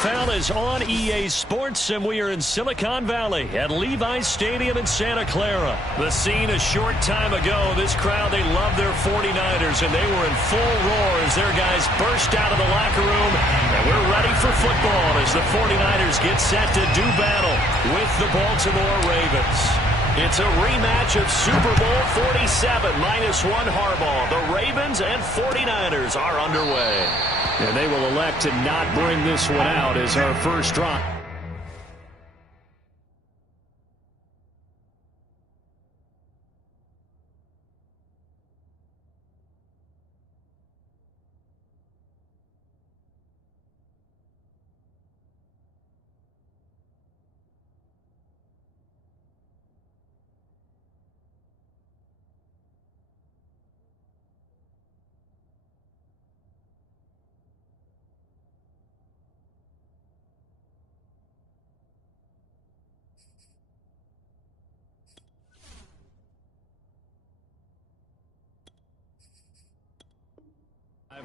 NFL is on EA Sports, and we are in Silicon Valley at Levi's Stadium in Santa Clara. The scene a short time ago, this crowd, they love their 49ers, and they were in full roar as their guys burst out of the locker room. And we're ready for football as the 49ers get set to do battle with the Baltimore Ravens. It's a rematch of Super Bowl 47 -1 Harbaugh. The Ravens and 49ers are underway. And they will elect to not bring this one out as our first drive.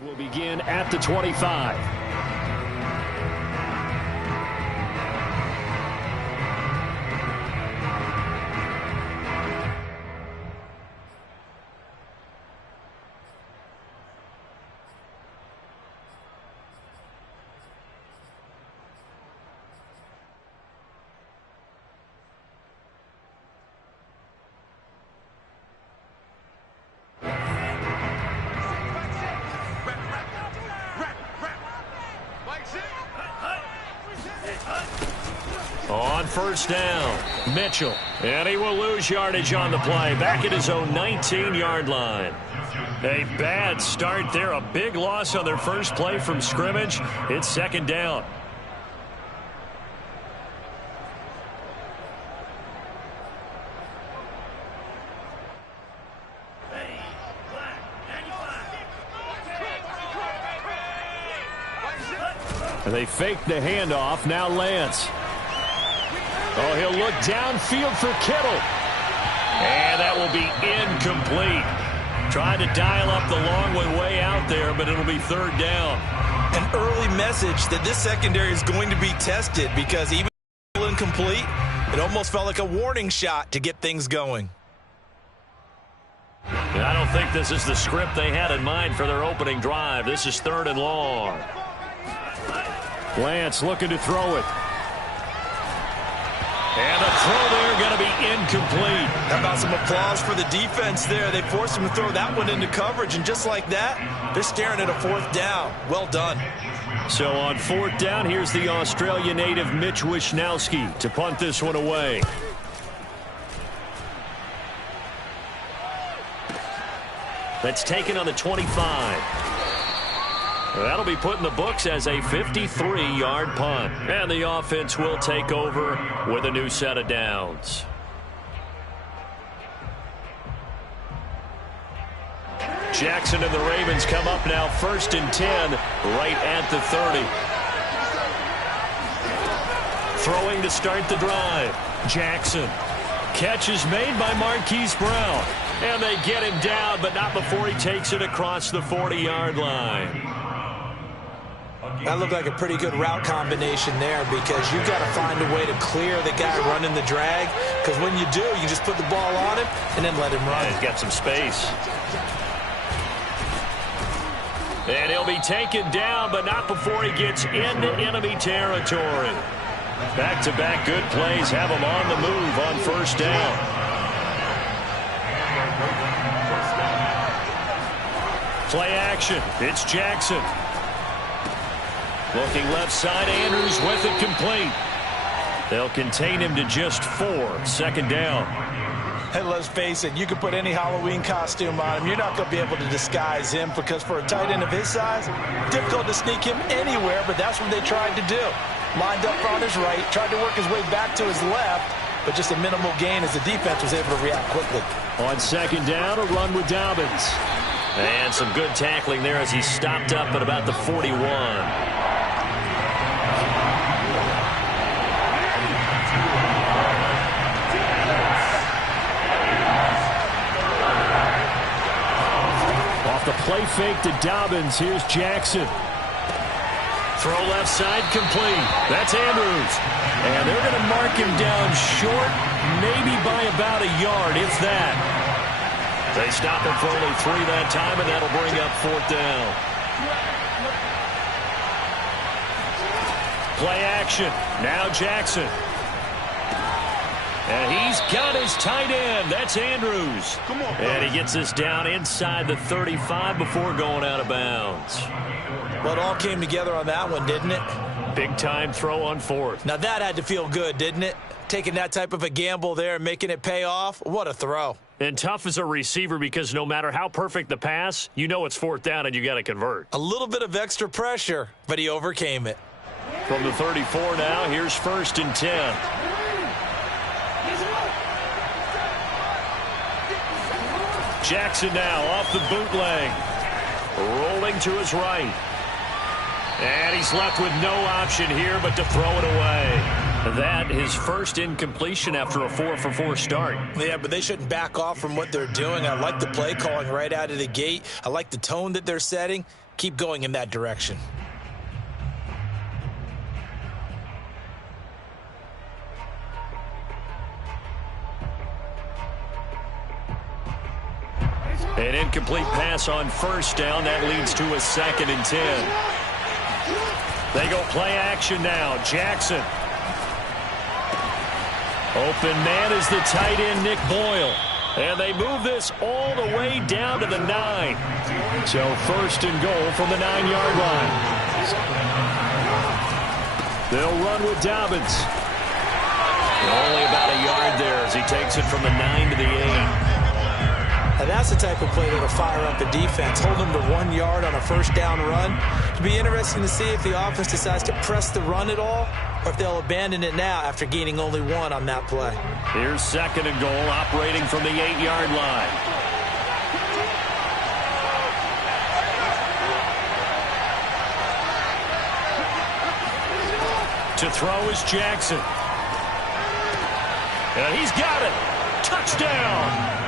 Will begin at the 25. On first down, Mitchell. And he will lose yardage on the play. Back at his own 19-yard line. A bad start there. A big loss on their first play from scrimmage. It's second down. They fake the handoff. Now Lance. Oh, he'll look downfield for Kittle. And that will be incomplete. Trying to dial up the long way out there, but it'll be third down. An early message that this secondary is going to be tested because even incomplete, it almost felt like a warning shot to get things going. And I don't think this is the script they had in mind for their opening drive. This is third and long. Lance looking to throw it. And the throw there going to be incomplete. How about some applause for the defense there? They forced him to throw that one into coverage, and just like that, they're staring at a fourth down. Well done. So on fourth down, here's the Australia native Mitch Wishnowsky to punt this one away. That's taken on the 25. That'll be put in the books as a 53-yard punt. And the offense will take over with a new set of downs. Jackson and the Ravens come up now first and 10 right at the 30. Throwing to start the drive. Jackson. Catch is made by Marquise Brown. And they get him down, but not before he takes it across the 40-yard line. That looked like a pretty good route combination there because you've got to find a way to clear the guy running the drag, because when you do, you just put the ball on him and then let him run. Yeah, he's got some space. And he'll be taken down, but not before he gets into enemy territory. Back-to-back good plays have him on the move on first down. Play action. It's Jackson. Looking left side, Andrews with it complete. They'll contain him to just 4. Second down. Hey, let's face it, you can put any Halloween costume on him. You're not going to be able to disguise him because for a tight end of his size, difficult to sneak him anywhere, but that's what they tried to do. Lined up on his right, tried to work his way back to his left, but just a minimal gain as the defense was able to react quickly. On second down, a run with Dobbins. And some good tackling there as he stopped up at about the 41. Off the play fake to Dobbins, here's Jackson. Throw left side complete. That's Andrews. And they're going to mark him down short, maybe by about a yard, if that. They stop him for only 3 that time, and that'll bring up 4th down. Play action. Now Jackson. And he's got his tight end. That's Andrews. And he gets this down inside the 35 before going out of bounds. Well, it all came together on that one, didn't it? Big-time throw on 4th. Now, that had to feel good, didn't it? Taking that type of a gamble there and making it pay off. What a throw. And tough as a receiver because no matter how perfect the pass, you know it's 4th down and you got to convert. A little bit of extra pressure, but he overcame it. From the 34 now, here's 1st and 10. Jackson now off the bootleg. Rolling to his right. And he's left with no option here but to throw it away. That his first incompletion after a 4-for-4 start. Yeah, but they shouldn't back off from what they're doing. I like the play calling right out of the gate. I like the tone that they're setting. Keep going in that direction. An incomplete pass on 1st down. That leads to a 2nd and 10. They go play action now. Jackson. Open man is the tight end, Nick Boyle. And they move this all the way down to the 9. So 1st and goal from the 9-yard line. They'll run with Dobbins. Only about a yard there as he takes it from the 9 to the 8. Now that's the type of play that'll fire up a defense. Hold them to 1 yard on a 1st down run. It'll be interesting to see if the offense decides to press the run at all or if they'll abandon it now after gaining only 1 on that play. Here's 2nd and goal, operating from the 8-yard line. To throw is Jackson. And he's got it. Touchdown.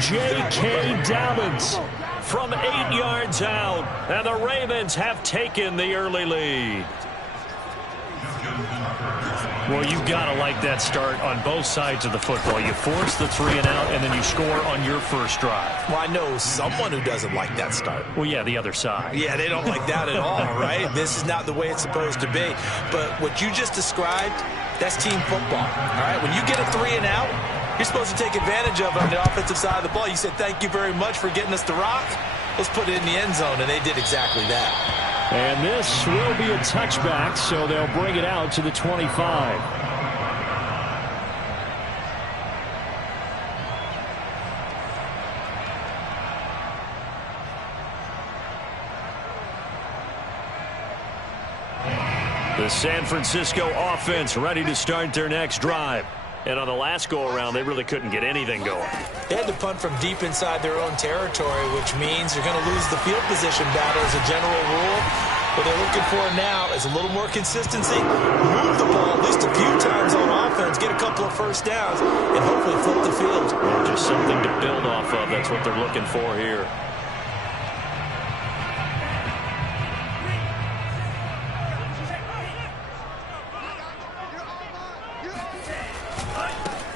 J.K. Dobbins from 8 yards out. And the Ravens have taken the early lead. Well, you've got to like that start on both sides of the football. You force the 3 and out, and then you score on your first drive. Well, I know someone who doesn't like that start. Well, yeah, the other side. Yeah, they don't like that at all, right? This is not the way it's supposed to be. But what you just described, that's team football, all right? When you get a 3 and out, you're supposed to take advantage of it on the offensive side of the ball. You said, thank you very much for getting us the rock. Let's put it in the end zone, and they did exactly that. And this will be a touchback, so they'll bring it out to the 25. The San Francisco offense ready to start their next drive. And on the last go-around, they really couldn't get anything going. They had to punt from deep inside their own territory, which means you're going to lose the field position battle as a general rule. What they're looking for now is a little more consistency. Move the ball at least a few times on offense, get a couple of 1st downs, and hopefully flip the field. Just something to build off of. That's what they're looking for here.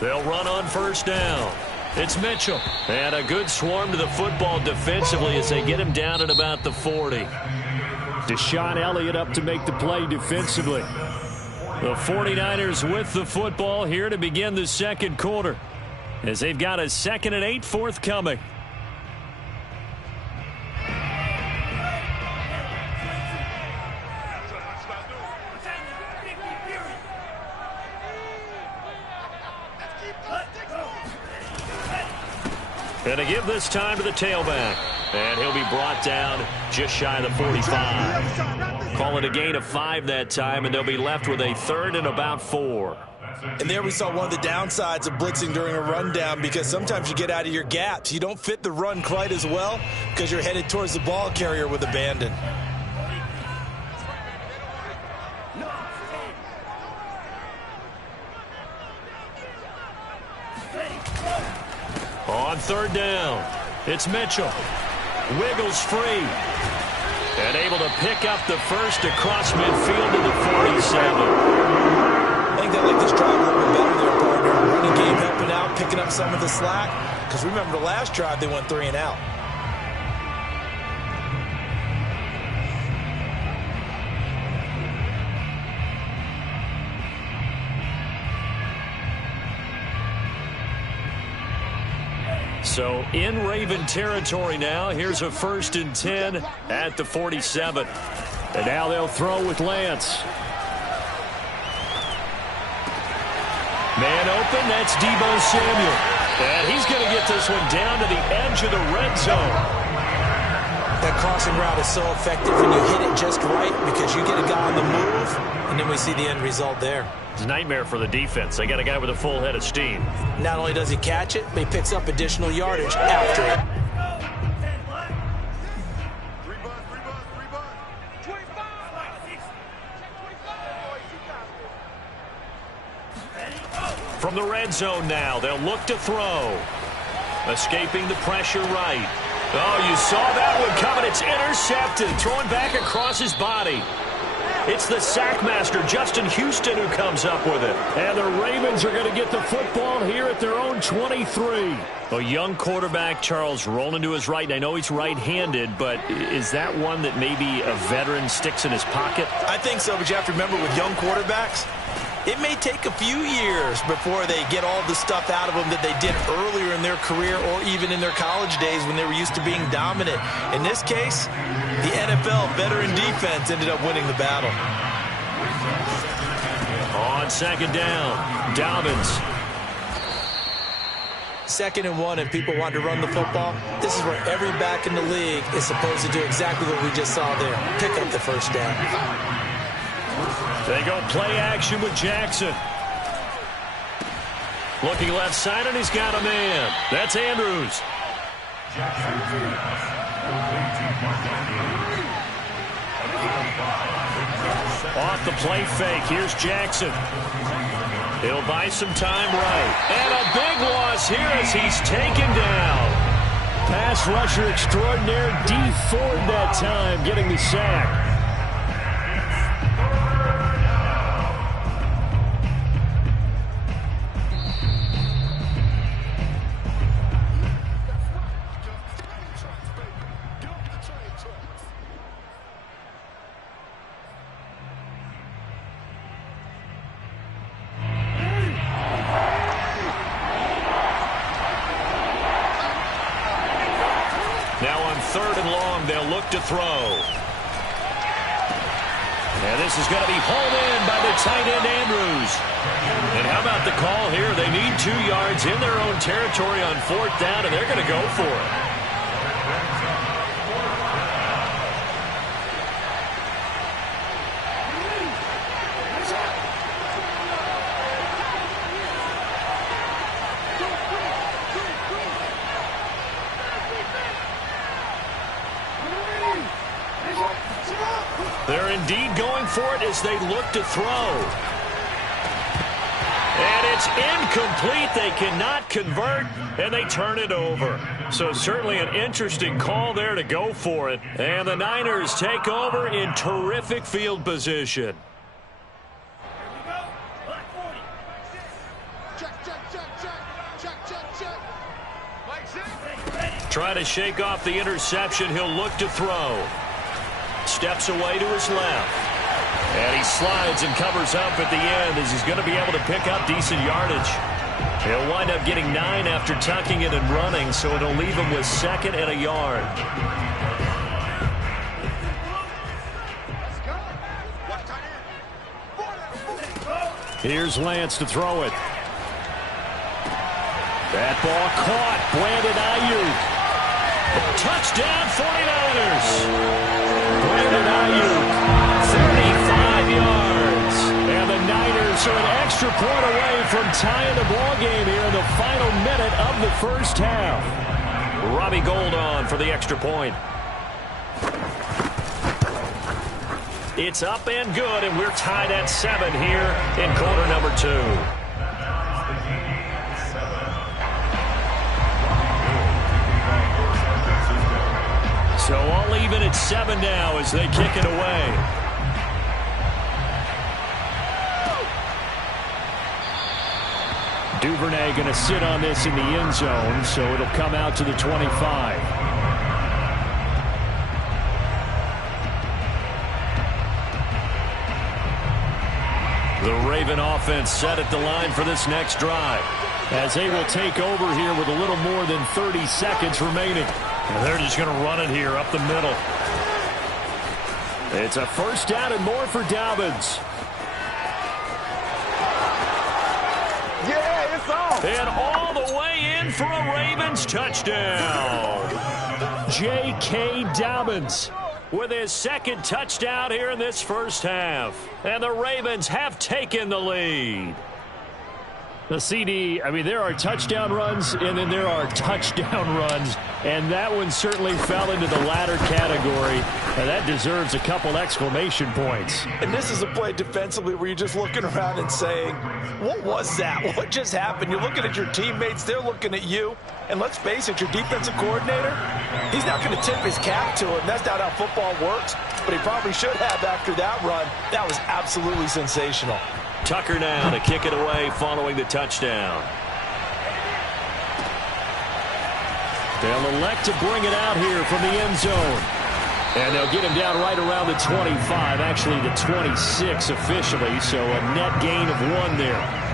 They'll run on 1st down. It's Mitchell. And a good swarm to the football defensively as they get him down at about the 40. Deshaun Elliott up to make the play defensively. The 49ers with the football here to begin the 2nd quarter as they've got a 2nd and 8 forthcoming. And to give this time to the tailback. And he'll be brought down just shy of the 45. Call it a gain of 5 that time, and they'll be left with a 3rd and about 4. And there we saw one of the downsides of blitzing during a rundown, because sometimes you get out of your gaps. You don't fit the run quite as well because you're headed towards the ball carrier with abandon. On 3rd down, it's Mitchell. Wiggles free. And able to pick up the first across midfield to the 47. I think they like this drive a little bit better there, partner. Running game helping out, picking up some of the slack. Because remember, the last drive, they went 3 and out. So in Raven territory now. Here's a 1st and 10 at the 47. And now they'll throw with Lance. Man open, that's Deebo Samuel. And he's going to get this one down to the edge of the red zone. That crossing route is so effective when you hit it just right because you get a guy on the move, and then we see the end result there. It's a nightmare for the defense. They got a guy with a full head of steam. Not only does he catch it, but he picks up additional yardage after it. From the red zone now, they'll look to throw. Escaping the pressure right. Oh, you saw that one coming. It's intercepted. Throwing back across his body. It's the sackmaster, Justin Houston, who comes up with it. And the Ravens are going to get the football here at their own 23. A young quarterback, Charles, rolling to his right. And I know he's right-handed, but is that one that maybe a veteran sticks in his pocket? I think so, but you have to remember with young quarterbacks, it may take a few years before they get all the stuff out of them that they did earlier in their career or even in their college days when they were used to being dominant. In this case, the NFL veteran defense ended up winning the battle. On 2nd down, Dobbins. 2nd and 1, and people want to run the football. This is where every back in the league is supposed to do exactly what we just saw there. Pick up the 1st down. They go play action with Jackson. Looking left side, and he's got a man. That's Andrews. Off the play fake, here's Jackson. He'll buy some time right. And a big loss here as he's taken down. Pass rusher extraordinaire, D. Ford that time, getting the sack. To throw. And this is going to be hauled in by the tight end Andrews. And how about the call here? They need 2 yards in their own territory on 4th down, and they're going to go for it. They're indeed going for it as they look to throw. And it's incomplete. They cannot convert, and they turn it over. So certainly an interesting call there to go for it. And the Niners take over in terrific field position. Try to shake off the interception. He'll look to throw. Steps away to his left. And he slides and covers up at the end as he's going to be able to pick up decent yardage. He'll wind up getting 9 after tucking it and running, so it'll leave him with 2nd and a yard. Here's Lance to throw it. That ball caught. Brandon Ayuk. Touchdown 49ers. Brandon Ayuk, 35 yards. And the Niners are an extra point away from tying the ball game here in the final minute of the 1st half. Robbie Gould on for the extra point. It's up and good, and we're tied at 7 here in quarter number 2. So all even at 7 now as they kick it away. Duvernay going to sit on this in the end zone, so it'll come out to the 25. The Raven offense set at the line for this next drive, as they will take over here with a little more than 30 seconds remaining. And they're just going to run it here up the middle. It's a first down and more for Dobbins. Yeah, it's off. And all the way in for a Ravens touchdown. J.K. Dobbins with his second touchdown here in this first half. And the Ravens have taken the lead. The CD, I mean, there are touchdown runs, and then there are touchdown runs. And that one certainly fell into the latter category. And that deserves a couple exclamation points. And this is a play defensively where you're just looking around and saying, what was that? What just happened? You're looking at your teammates. They're looking at you. And let's face it, your defensive coordinator, he's not going to tip his cap to it. And that's not how football works. But he probably should have after that run. That was absolutely sensational. Tucker now to kick it away following the touchdown. They'll elect to bring it out here from the end zone. And they'll get him down right around the 25, actually the 26 officially, so a net gain of 1 there.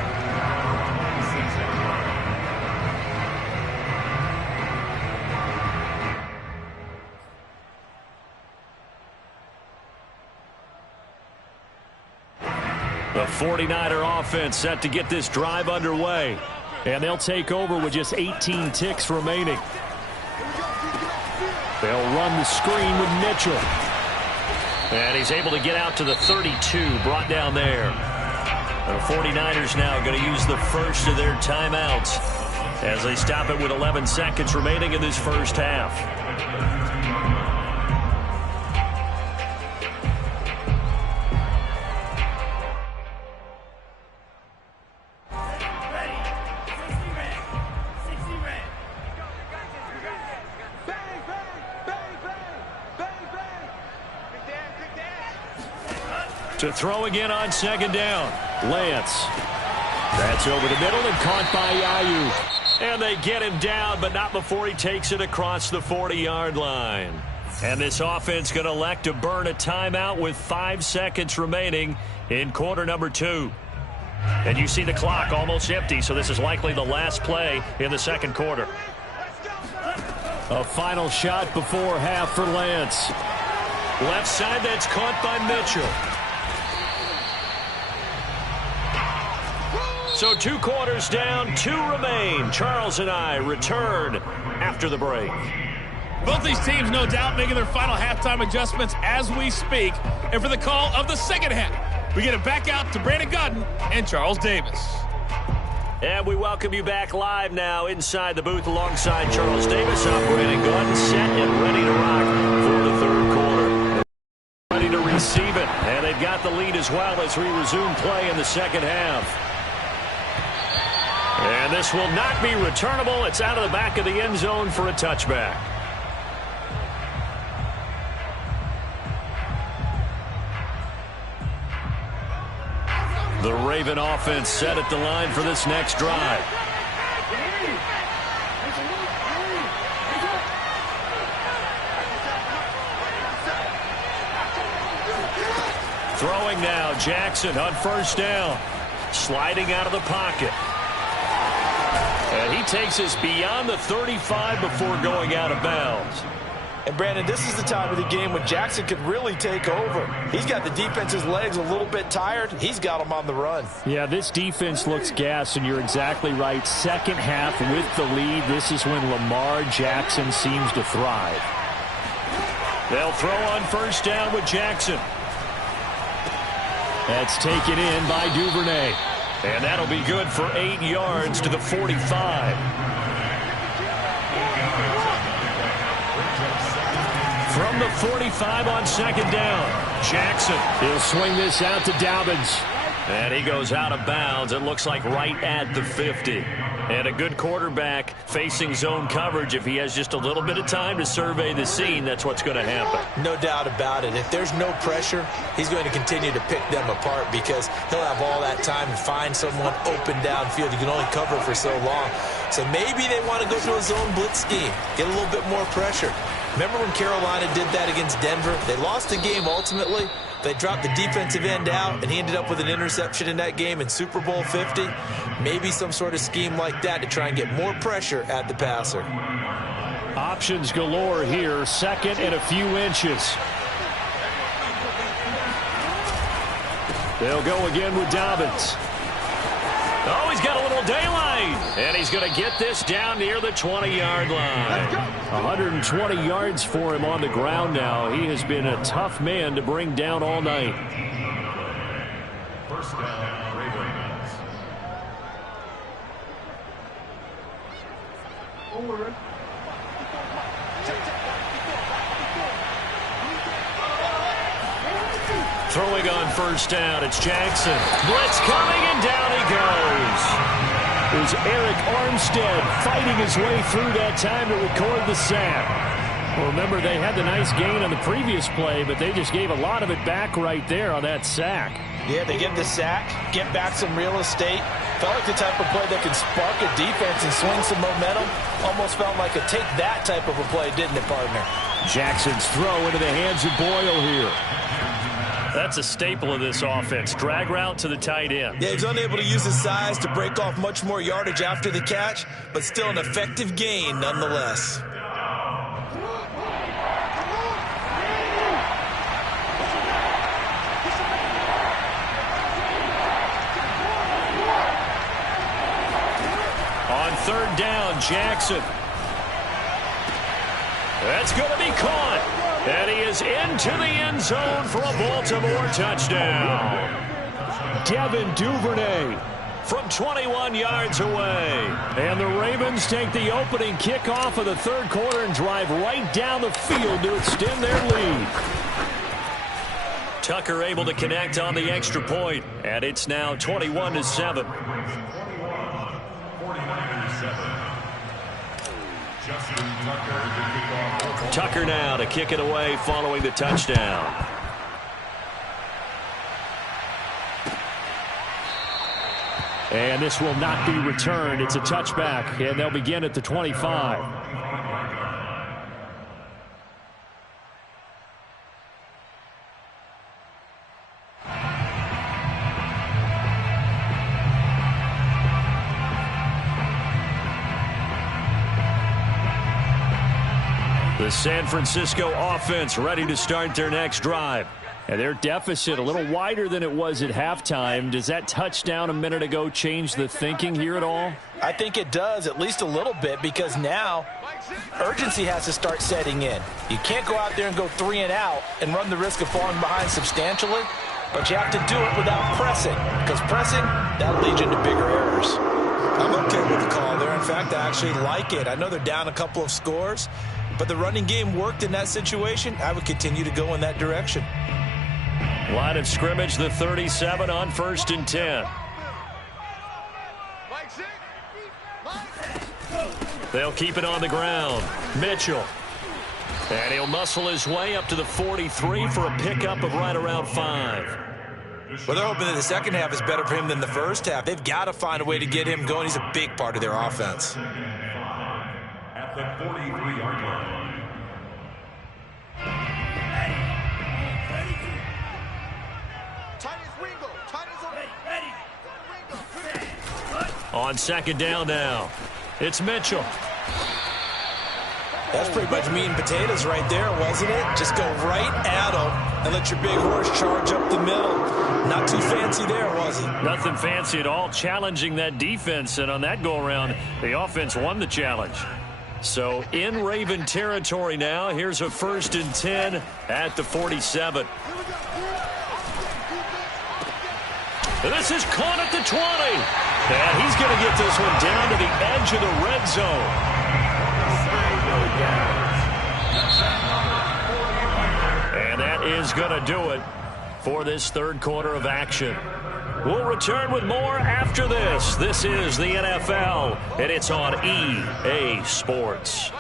The 49er offense set to get this drive underway. And they'll take over with just 18 ticks remaining. They'll run the screen with Mitchell. And he's able to get out to the 32, brought down there. The 49ers now going to use the first of their timeouts as they stop it with 11 seconds remaining in this first half. To throw again on second down. Lance. That's over the middle and caught by Aiyuk. And they get him down, but not before he takes it across the 40-yard line. And this offense going to elect to burn a timeout with 5 seconds remaining in quarter number 2. And you see the clock almost empty, so this is likely the last play in the second quarter. A final shot before half for Lance. Left side, that's caught by Mitchell. So 2 quarters down, 2 remain. Charles and I return after the break. Both these teams, no doubt, making their final halftime adjustments as we speak. And for the call of the second half, we get it back out to Brandon Gutton and Charles Davis. And we welcome you back live now inside the booth alongside Charles Davis. I'm Brandon Gutton, set and ready to rock for the third quarter. Ready to receive it. And they've got the lead as well as we resume play in the second half. And this will not be returnable. It's out of the back of the end zone for a touchback. The Raven offense set at the line for this next drive. Throwing now, Jackson on first down. Sliding out of the pocket. And he takes us beyond the 35 before going out of bounds. And, Brandon, this is the time of the game when Jackson could really take over. He's got the defense's legs a little bit tired. He's got them on the run. Yeah, this defense looks gassed, and you're exactly right. Second half with the lead, this is when Lamar Jackson seems to thrive. They'll throw on first down with Jackson. That's taken in by Duvernay. And that'll be good for 8 yards to the 45. From the 45 on second down, Jackson. He'll swing this out to Dobbins. And he goes out of bounds. It looks like right at the 50. And a good quarterback facing zone coverage, if he has just a little bit of time to survey the scene, that's what's going to happen. No doubt about it. If there's no pressure, he's going to continue to pick them apart because he'll have all that time to find someone open downfield. You can only cover for so long. So maybe they want to go to a zone blitz scheme, get a little bit more pressure. Remember when Carolina did that against Denver? They lost the game ultimately. They dropped the defensive end out, and he ended up with an interception in that game in Super Bowl 50. Maybe some sort of scheme like that to try and get more pressure at the passer. Options galore here, second and a few inches. They'll go again with Dobbins. Oh, he's got a little daylight. And he's going to get this down near the 20-yard line. 120 yards for him on the ground now. He has been a tough man to bring down all night. First down, Ravens. Forward. Throwing on first down, it's Jackson. Blitz coming, and down he goes. There's Eric Armstead fighting his way through that time to record the sack. Well, remember, they had the nice gain on the previous play, but they just gave a lot of it back right there on that sack. Yeah, they get the sack, get back some real estate. Felt like the type of play that can spark a defense and swing some momentum. Almost felt like a take that type of a play, didn't it, partner? Jackson's throw into the hands of Boyle here. That's a staple of this offense. Drag route to the tight end. Yeah, he's unable to use his size to break off much more yardage after the catch, but still an effective gain nonetheless. On third down, Jackson. That's going to be caught. And he is into the end zone for a Baltimore touchdown. Devin Duvernay from 21 yards away. And the Ravens take the opening kickoff of the third quarter and drive right down the field to extend their lead. Tucker able to connect on the extra point, and it's now 21-7. Tucker now to kick it away following the touchdown. And this will not be returned. It's a touchback, and they'll begin at the 25. The San Francisco offense ready to start their next drive. And their deficit a little wider than it was at halftime. Does that touchdown a minute ago change the thinking here at all? I think it does, at least a little bit, because now urgency has to start setting in. You can't go out there and go 3 and out and run the risk of falling behind substantially, but you have to do it without pressing, because pressing, that'll lead you into bigger errors. I'm okay with the call there. In fact, I actually like it. I know they're down a couple of scores, but the running game worked in that situation. I would continue to go in that direction. Line of scrimmage, the 37 on 1st and 10. They'll keep it on the ground. Mitchell. And he'll muscle his way up to the 43 for a pickup of right around 5. Well, they're hoping that the second half is better for him than the first half. They've got to find a way to get him going. He's a big part of their offense. At the 43-yard line. On second down now, it's Mitchell. That's pretty much meat and potatoes right there, wasn't it? Just go right at him and let your big horse charge up the middle. Not too fancy there, was he? Nothing fancy at all, challenging that defense, and on that go-around, the offense won the challenge. So in Raven territory now, here's a 1st and 10 at the 47. This is caught at the 20. And he's going to get this one down to the edge of the red zone. And that is going to do it for this third quarter of action. We'll return with more after this. This is the NFL, and it's on EA Sports.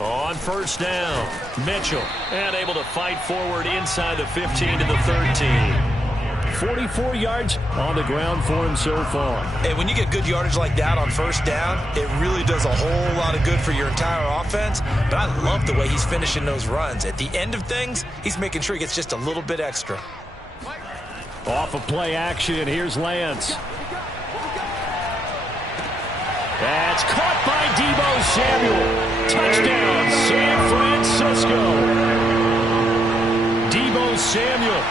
On first down, Mitchell, and able to fight forward inside the 15 to the 13. 44 yards on the ground for him so far. And when you get good yardage like that on first down, it really does a whole lot of good for your entire offense. But I love the way he's finishing those runs. At the end of things, he's making sure he gets just a little bit extra. Off of play action, here's Lance. That's caught by Deebo Samuel. Touchdown, San Francisco. Deebo Samuel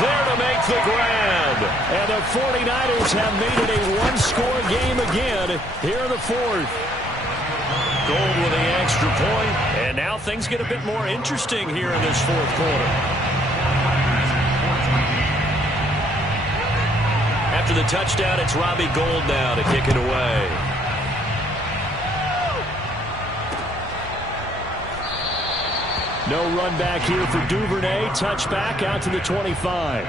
there to make the grab. And the 49ers have made it a one-score game again here in the fourth. Gold with the extra point, and now things get a bit more interesting here in this fourth quarter. After the touchdown, it's Robbie Gould now to kick it away. No run back here for Duvernay. Touchback out to the 25.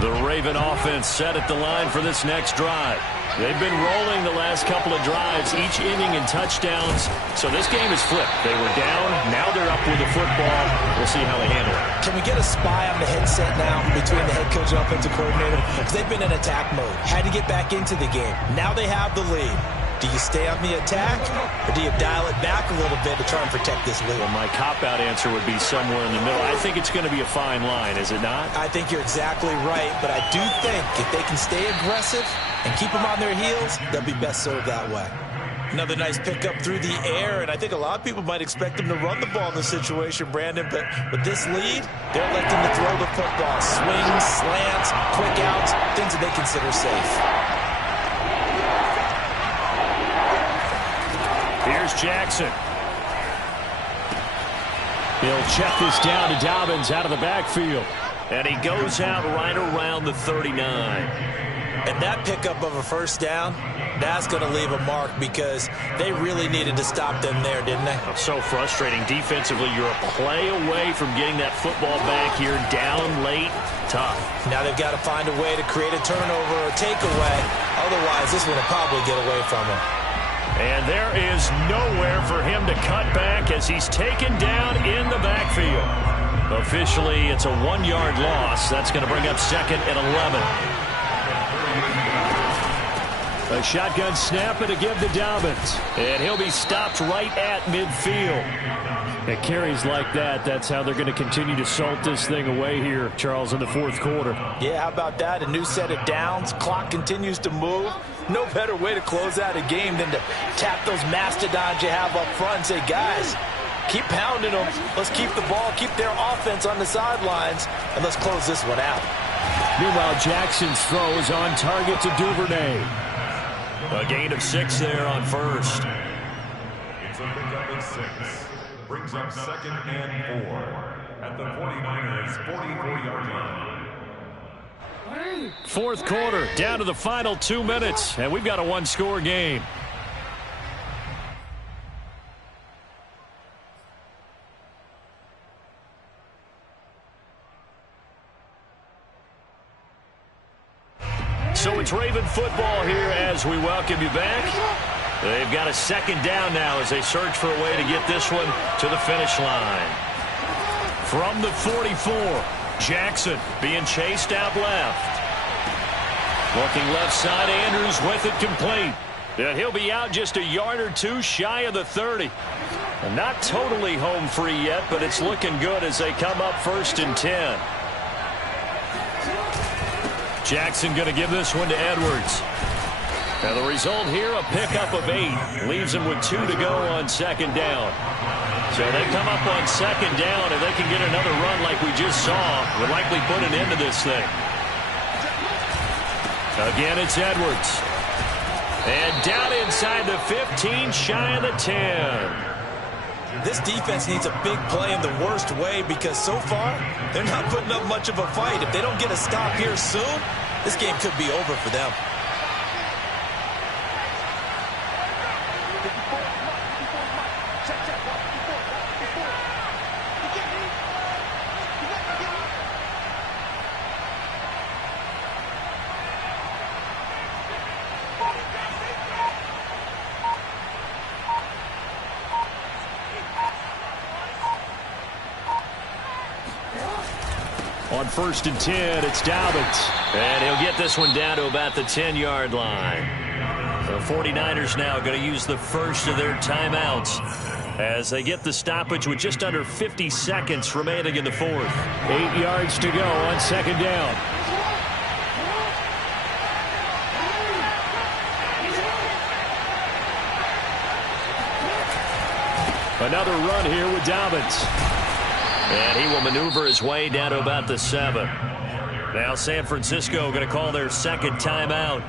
The Raven offense set at the line for this next drive. They've been rolling the last couple of drives, each inning in touchdowns. So this game is flipped. They were down. Now they're up with the football. We'll see how they handle it. Can we get a spy on the headset now between the head coach and offensive coordinator? Because they've been in attack mode. Had to get back into the game. Now they have the lead. Do you stay on the attack, or do you dial it back a little bit to try and protect this lead? Well, my cop-out answer would be somewhere in the middle. I think it's going to be a fine line, is it not? I think you're exactly right, but I do think if they can stay aggressive and keep them on their heels, they'll be best served that way. Another nice pickup through the air, and I think a lot of people might expect them to run the ball in this situation, Brandon, but with this lead, they're electing to throw the football. Swings, slants, quick outs, things that they consider safe. Here's Jackson. He'll check this down to Dobbins out of the backfield. And he goes out right around the 39. And that pickup of a first down, that's going to leave a mark because they really needed to stop them there, didn't they? So frustrating. Defensively, you're a play away from getting that football back here down late. Tough. Now they've got to find a way to create a turnover or takeaway. Otherwise, this one will probably get away from them. And there is nowhere for him to cut back as he's taken down in the backfield. Officially, it's a 1-yard loss. That's going to bring up second and 11. A shotgun snap and a give to Dobbins. And he'll be stopped right at midfield. It carries like that. That's how they're going to continue to salt this thing away here, Charles, in the fourth quarter. Yeah, how about that? A new set of downs. Clock continues to move. No better way to close out a game than to tap those mastodons you have up front and say, guys, keep pounding them. Let's keep the ball, keep their offense on the sidelines, and let's close this one out. Meanwhile, Jackson's throw is on target to Duvernay. A gain of 6 there on first. It's a pickup of 6. Brings up second and 4 at the 49ers' 44-yard line. Fourth quarter, down to the final 2 minutes, and we've got a one-score game. So it's Raven football here as we welcome you back. They've got a second down now as they search for a way to get this one to the finish line. From the 44, Jackson being chased out left. Looking left side, Andrews with it complete. And he'll be out just a yard or two shy of the 30. And not totally home free yet, but it's looking good as they come up first and 10. Jackson going to give this one to Edwards. Now the result here, a pickup of 8. Leaves him with 2 to go on second down. So they come up on second down, and they can get another run like we just saw. Would likely put an end to this thing. Again, it's Edwards. And down inside the 15, shy of the 10. This defense needs a big play in the worst way because so far, they're not putting up much of a fight. If they don't get a stop here soon, this game could be over for them. on 1st and 10. It's Dobbins. And he'll get this one down to about the 10-yard line. The 49ers now going to use the first of their timeouts as they get the stoppage with just under 50 seconds remaining in the fourth. 8 yards to go on 2nd down. Another run here with Dobbins. And he will maneuver his way down to about the 7. Now San Francisco going to call their second timeout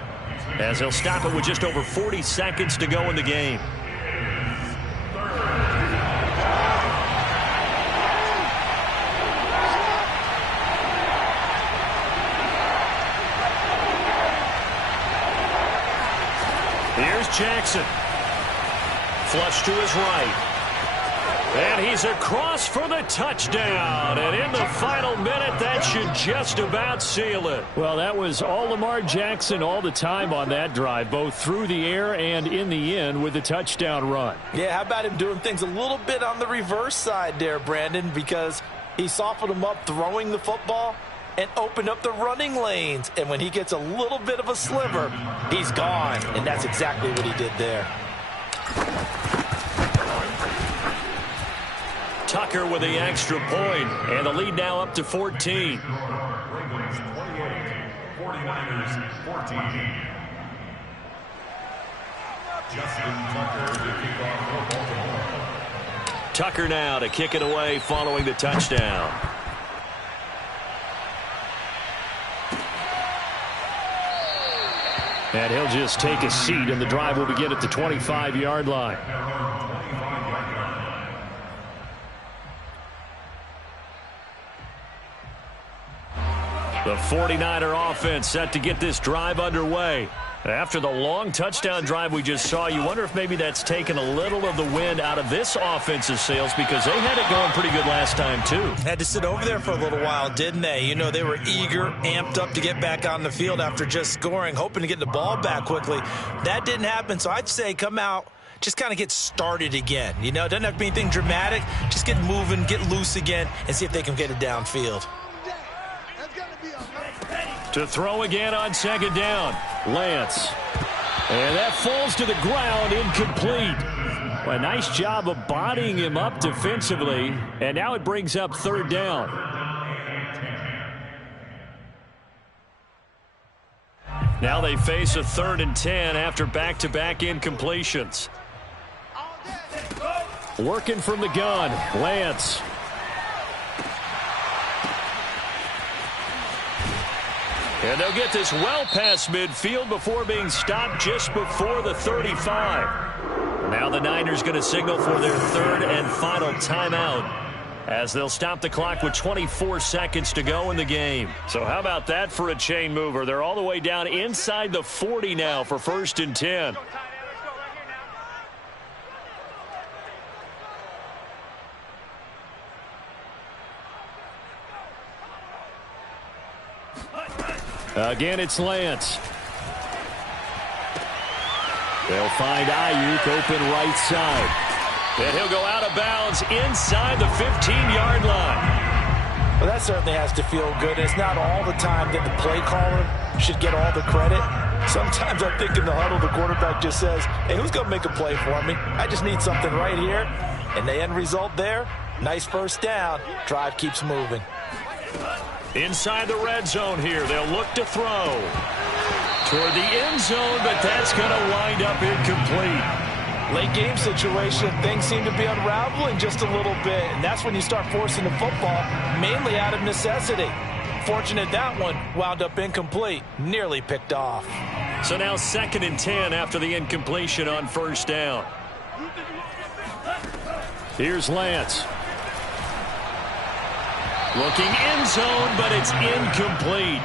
as they'll stop it with just over 40 seconds to go in the game. Here's Jackson. Flush to his right. And he's across for the touchdown. And in the final minute, that should just about seal it. Well, that was all Lamar Jackson all the time on that drive, both through the air and in the end with the touchdown run. Yeah, how about him doing things a little bit on the reverse side there, Brandon, because he softened him up throwing the football and opened up the running lanes. And when he gets a little bit of a sliver, he's gone. And that's exactly what he did there. Tucker with the extra point, and the lead now up to 14. Ravens 28, 49ers 14. Justin Tucker to kick off for Baltimore. Tucker now to kick it away following the touchdown. And he'll just take a seat, and the drive will begin at the 25-yard line. The 49er offense set to get this drive underway. After the long touchdown drive we just saw, you wonder if maybe that's taken a little of the wind out of this offense's sails because they had it going pretty good last time, too. Had to sit over there for a little while, didn't they? You know, they were eager, amped up to get back on the field after just scoring, hoping to get the ball back quickly. That didn't happen, so I'd say come out, just kind of get started again. You know, it doesn't have to be anything dramatic. Just get moving, get loose again, and see if they can get it downfield. To throw again on 2nd down. Lance. And that falls to the ground, incomplete. Well, a nice job of bodying him up defensively. And now it brings up 3rd down. Now they face a 3rd and 10 after back-to-back incompletions. Working from the gun. Lance. And they'll get this well past midfield before being stopped just before the 35. Now the Niners going to signal for their 3rd and final timeout as they'll stop the clock with 24 seconds to go in the game. So how about that for a chain mover? They're all the way down inside the 40 now for 1st and 10. Again, it's Lance. They'll find Ayuk open right side. And he'll go out of bounds inside the 15-yard line. Well, that certainly has to feel good. It's not all the time that the play caller should get all the credit. Sometimes I think in the huddle, the quarterback just says, hey, who's going to make a play for me? I just need something right here. And the end result there, nice 1st down. Drive keeps moving. Inside the red zone here, they'll look to throw toward the end zone, but that's going to wind up incomplete. Late game situation, things seem to be unraveling just a little bit, and that's when you start forcing the football, mainly out of necessity. Fortunate that one wound up incomplete, nearly picked off. So now 2nd and 10 after the incompletion on 1st down. Here's Lance. Looking end zone, but it's incomplete.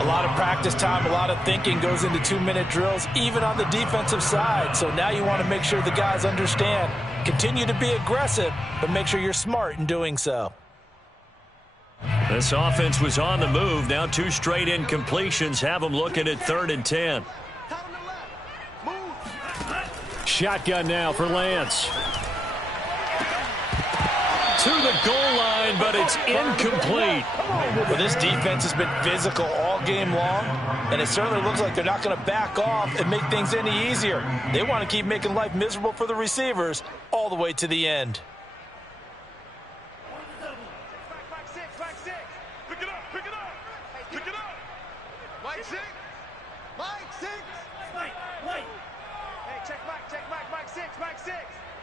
A lot of practice time, a lot of thinking goes into 2-minute drills, even on the defensive side. So now you want to make sure the guys understand. Continue to be aggressive, but make sure you're smart in doing so. This offense was on the move. Now 2 straight incompletions have them looking at 3rd and 10. Shotgun now for Lance. to the goal line, but it's incomplete. Well, this defense has been physical all game long, and it certainly looks like they're not going to back off and make things any easier. They want to keep making life miserable for the receivers all the way to the end.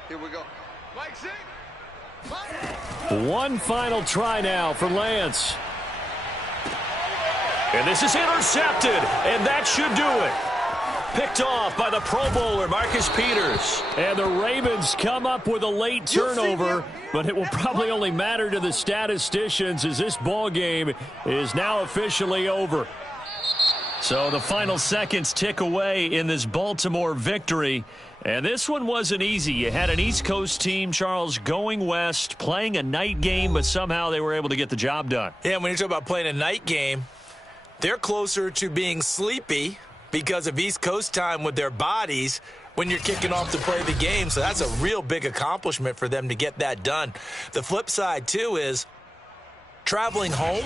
Here we go. Mike six. One final try now for Lance. And this is intercepted, and that should do it. Picked off by the Pro Bowler, Marcus Peters. And the Ravens come up with a late turnover, but it will probably only matter to the statisticians as this ball game is now officially over. So the final seconds tick away in this Baltimore victory. And this one wasn't easy. You had an East Coast team, Charles, going west, playing a night game, but somehow they were able to get the job done. Yeah, when you talk about playing a night game, they're closer to being sleepy because of East Coast time with their bodies when you're kicking off to play the game. So that's a real big accomplishment for them to get that done. The flip side, too, is traveling home.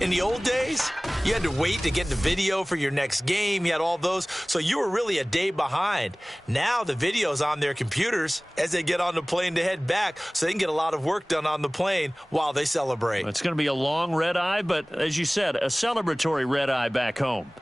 In the old days, you had to wait to get the video for your next game. You had all those. So you were really a day behind. Now the video's on their computers as they get on the plane to head back, so they can get a lot of work done on the plane while they celebrate. It's going to be a long red eye, but as you said, a celebratory red eye back home.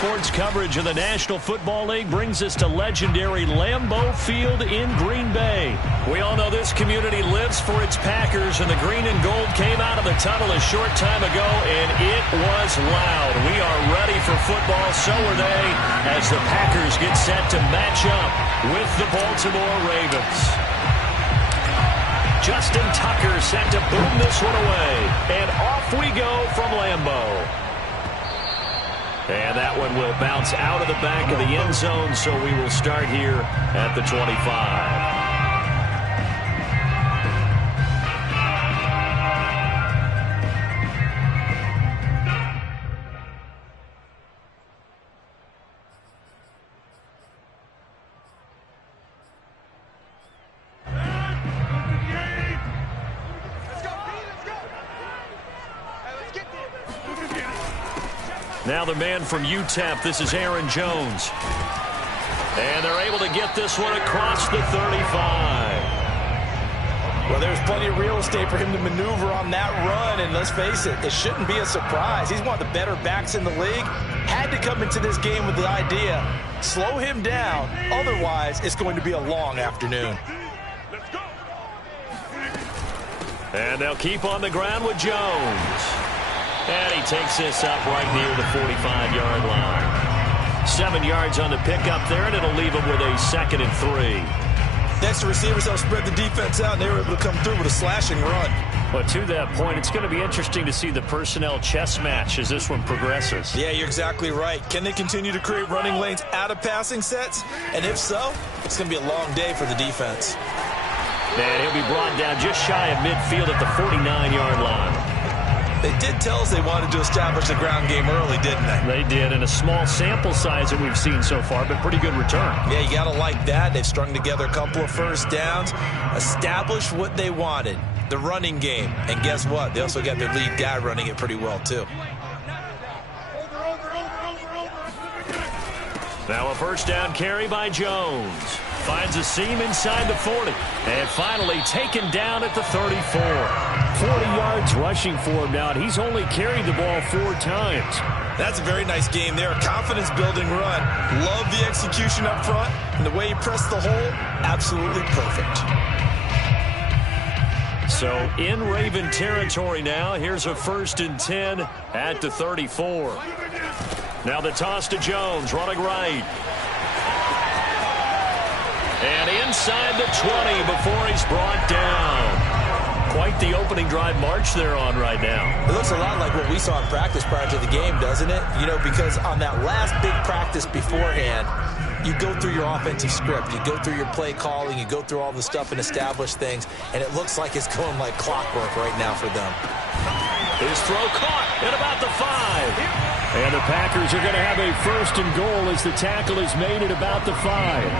Sports coverage of the National Football League brings us to legendary Lambeau Field in Green Bay. We all know this community lives for its Packers, and the green and gold came out of the tunnel a short time ago, and it was loud. We are ready for football, so are they, as the Packers get set to match up with the Baltimore Ravens. Justin Tucker set to boom this one away, and off we go from Lambeau. And that one will bounce out of the back of the end zone, so we will start here at the 25. Now the man from UTEP, this is Aaron Jones. And they're able to get this one across the 35. Well, there's plenty of real estate for him to maneuver on that run, and let's face it, it shouldn't be a surprise. He's one of the better backs in the league. Had to come into this game with the idea, slow him down, otherwise it's going to be a long afternoon. And they'll keep on the ground with Jones. And he takes this up right near the 45-yard line. 7 yards on the pickup there, and it'll leave him with a 2nd and 3. Next, the receivers help spread the defense out, and they were able to come through with a slashing run. But to that point, it's going to be interesting to see the personnel chess match as this one progresses. Yeah, you're exactly right. Can they continue to create running lanes out of passing sets? And if so, it's going to be a long day for the defense. And he'll be brought down just shy of midfield at the 49-yard line. They did tell us they wanted to establish the ground game early, didn't they? They did, in a small sample size that we've seen so far, but pretty good return. Yeah, you got to like that. They've strung together a couple of first downs, established what they wanted, the running game. And guess what? They also got their lead guy running it pretty well, too. Now a first down carry by Jones. Finds a seam inside the 40. And finally taken down at the 34. 40 yards rushing for him now, and he's only carried the ball 4 times. That's a very nice game there. A confidence-building run. Love the execution up front, and the way he pressed the hole, absolutely perfect. So in Raven territory now. Here's a 1st and 10 at the 34. Now the toss to Jones, running right. And inside the 20 before he's brought down. Quite the opening drive march they're on right now. It looks a lot like what we saw in practice prior to the game, doesn't it? You know, because on that last big practice beforehand, you go through your offensive script, you go through your play calling, you go through all the stuff and establish things, and it looks like it's going like clockwork right now for them. His throw caught at about the 5. And the Packers are going to have a 1st and goal as the tackle is made at about the 5.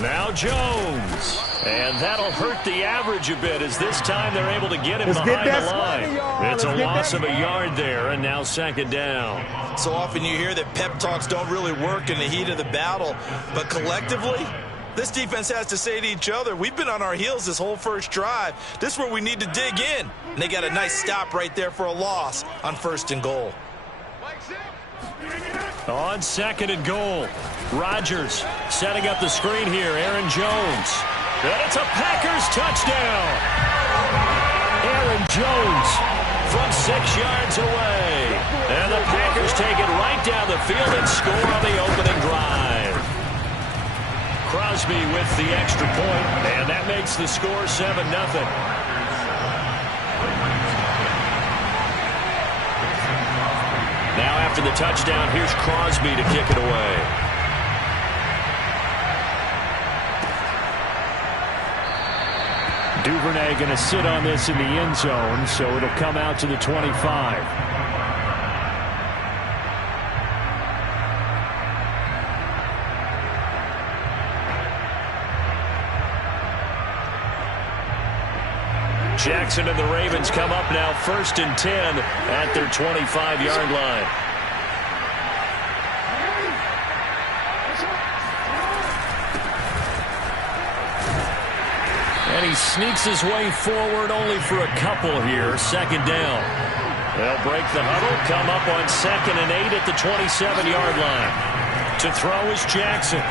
Now Jones. And that'll hurt the average a bit as this time they're able to get him behind the line. It's a loss of a yard there, and now 2nd down. So often you hear that pep talks don't really work in the heat of the battle, but collectively, this defense has to say to each other, we've been on our heels this whole first drive. This is where we need to dig in. And they got a nice stop right there for a loss on 1st and goal. On 2nd and goal, Rodgers setting up the screen here. Aaron Jones. And it's a Packers touchdown. Aaron Jones from 6 yards away. And the Packers take it right down the field and score on the opening drive. Crosby with the extra point, and that makes the score 7-0. Now after the touchdown, here's Crosby to kick it away. Duvernay going to sit on this in the end zone, so it'll come out to the 25. Jackson and the Ravens come up now 1st and 10 at their 25-yard line. And he sneaks his way forward only for a couple here. Second down. They'll break the huddle, come up on 2nd and 8 at the 27-yard line. To throw is Jackson.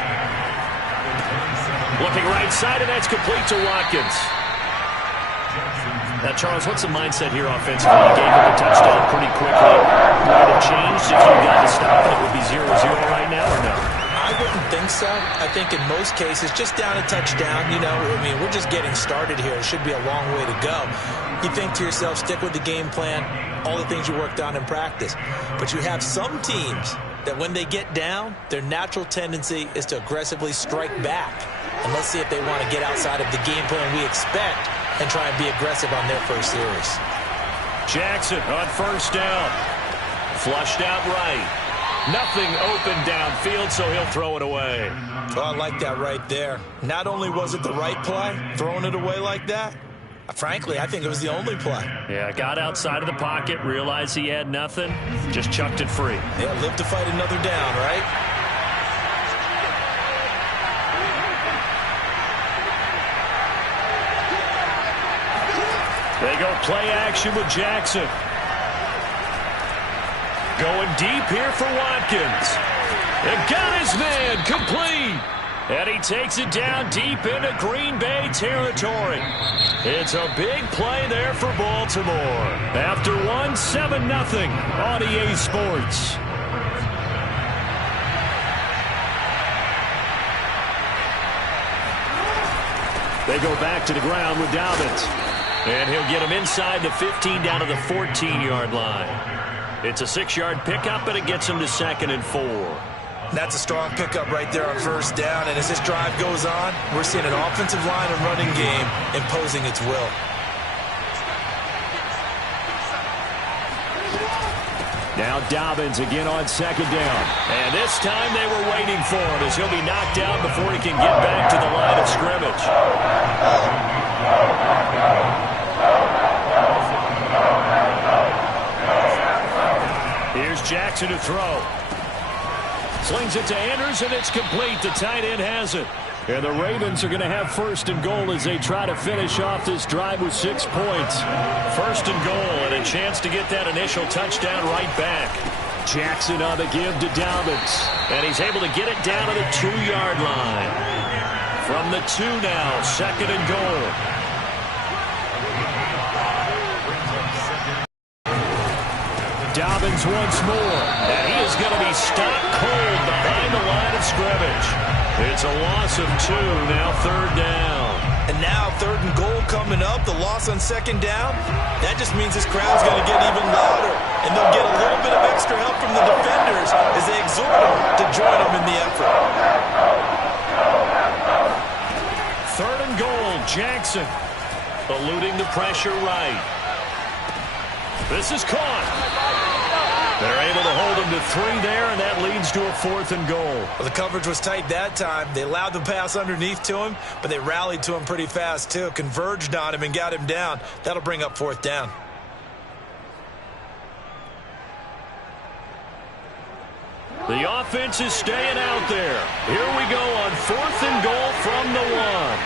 Looking right side, and that's complete to Watkins. Now, Charles, what's the mindset here offensively? You gave up a touchdown pretty quickly. Would it have changed if you got to stop it? It would be 0-0 right now, or no? I wouldn't think so. I think in most cases, just down a touchdown, you know, I mean, we're just getting started here. It should be a long way to go. You think to yourself, stick with the game plan, all the things you worked on in practice. But you have some teams that when they get down, their natural tendency is to aggressively strike back. And let's see if they want to get outside of the game plan we expect and try and be aggressive on their first series. Jackson on first down. Flushed out right. Nothing open downfield, so he'll throw it away. Well, I like that right there. Not only was it the right play, throwing it away like that, frankly, I think it was the only play. Yeah, got outside of the pocket, realized he had nothing, just chucked it free. Yeah, live to fight another down, right? They go play action with Jackson. Going deep here for Watkins. And got his man complete. And he takes it down deep into Green Bay territory. It's a big play there for Baltimore. After one, 7-0 on EA Sports. They go back to the ground with Dobbins. And he'll get him inside the 15 down to the 14-yard line. It's a 6-yard pickup, and it gets him to 2nd and 4. That's a strong pickup right there on first down. And as this drive goes on, we're seeing an offensive line and running game imposing its will. Now Dobbins again on 2nd down. And this time they were waiting for him as he'll be knocked down before he can get back to the line of scrimmage. Here's Jackson to throw. Slings it to Andrews, and it's complete. The tight end has it. And the Ravens are going to have 1st and goal as they try to finish off this drive with 6 points. 1st and goal, and a chance to get that initial touchdown right back. Jackson on the give to Dobbins. And he's able to get it down to the 2-yard line. From the 2 now, 2nd and goal. Dobbins once more, and he is going to be stopped cold behind the line of scrimmage. It's a loss of 2, now 3rd down. And now 3rd and goal coming up, the loss on 2nd down. That just means this crowd's going to get even louder, and they'll get a little bit of extra help from the defenders as they exhort them to join them in the effort. 3rd and goal, Jackson eluding the pressure right. This is caught. They're able to hold him to 3 there, and that leads to a 4th and goal. Well, the coverage was tight that time. They allowed the pass underneath to him, but they rallied to him pretty fast, too. Converged on him and got him down. That'll bring up 4th down. The offense is staying out there. Here we go on 4th and goal from the 1.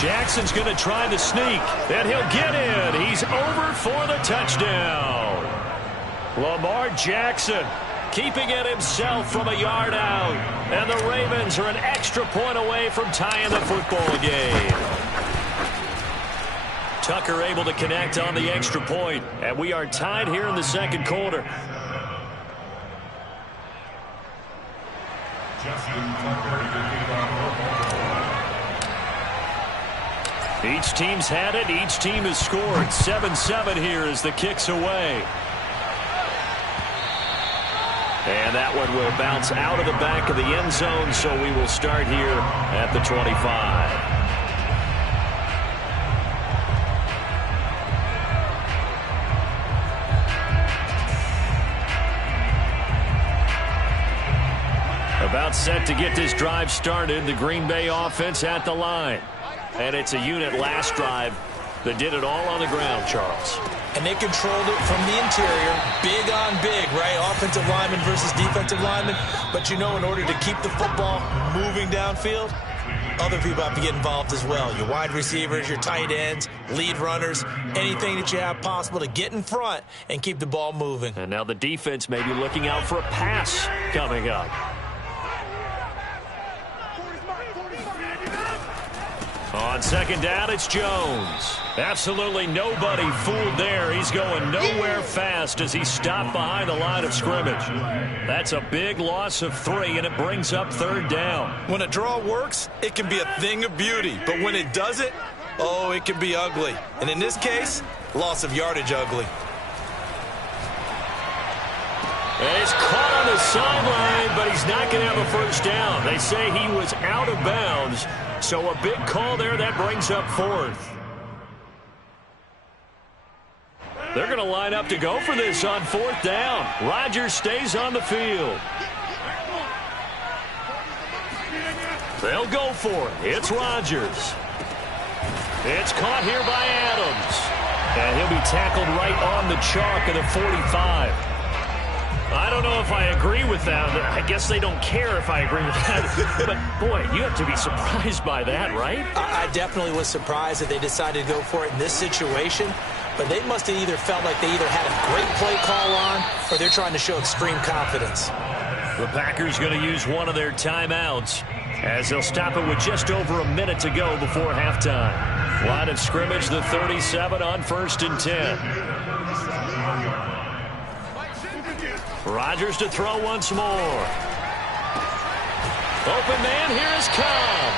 Jackson's going to try the sneak, and he'll get in. He's over for the touchdown. Lamar Jackson keeping it himself from a yard out. And the Ravens are an extra point away from tying the football game. Tucker able to connect on the extra point, and we are tied here in the 2nd quarter. Each team's had it. Each team has scored. 7-7 here as the kick's away. And that one will bounce out of the back of the end zone, so we will start here at the 25. About set to get this drive started. The Green Bay offense at the line. And it's a unit last drive that did it all on the ground, Charles. And they controlled it from the interior, big on big, right? Offensive lineman versus defensive lineman. But, you know, in order to keep the football moving downfield, Other people have to get involved as well. Your wide receivers, your tight ends, lead runners, anything that you have possible to get in front and keep the ball moving. And now the defense may be looking out for a pass coming up. On second down, it's Jones. Absolutely nobody fooled there. He's going nowhere fast as he stopped behind the line of scrimmage. That's a big loss of 3, and it brings up third down. When a draw works, it can be a thing of beauty. But when it doesn't, oh, it can be ugly. And in this case, loss of yardage ugly. And he's caught on the sideline, but he's not going to have a first down. They say he was out of bounds. So a big call there, that brings up 4th. They're going to line up to go for this on 4th down. Rodgers stays on the field. They'll go for it. It's Rodgers. It's caught here by Adams. And he'll be tackled right on the chalk of the 45. I don't know if I agree with that. I guess they don't care if I agree with that. But, boy, you have to be surprised by that, right? I definitely was surprised that they decided to go for it in this situation. But they must have either felt like they either had a great play call on or they're trying to show extreme confidence. The Packers going to use one of their timeouts as they'll stop it with just over a minute to go before halftime. Line of scrimmage, the 37 on 1st and 10. Rodgers to throw once more. Open man, here is Cobb.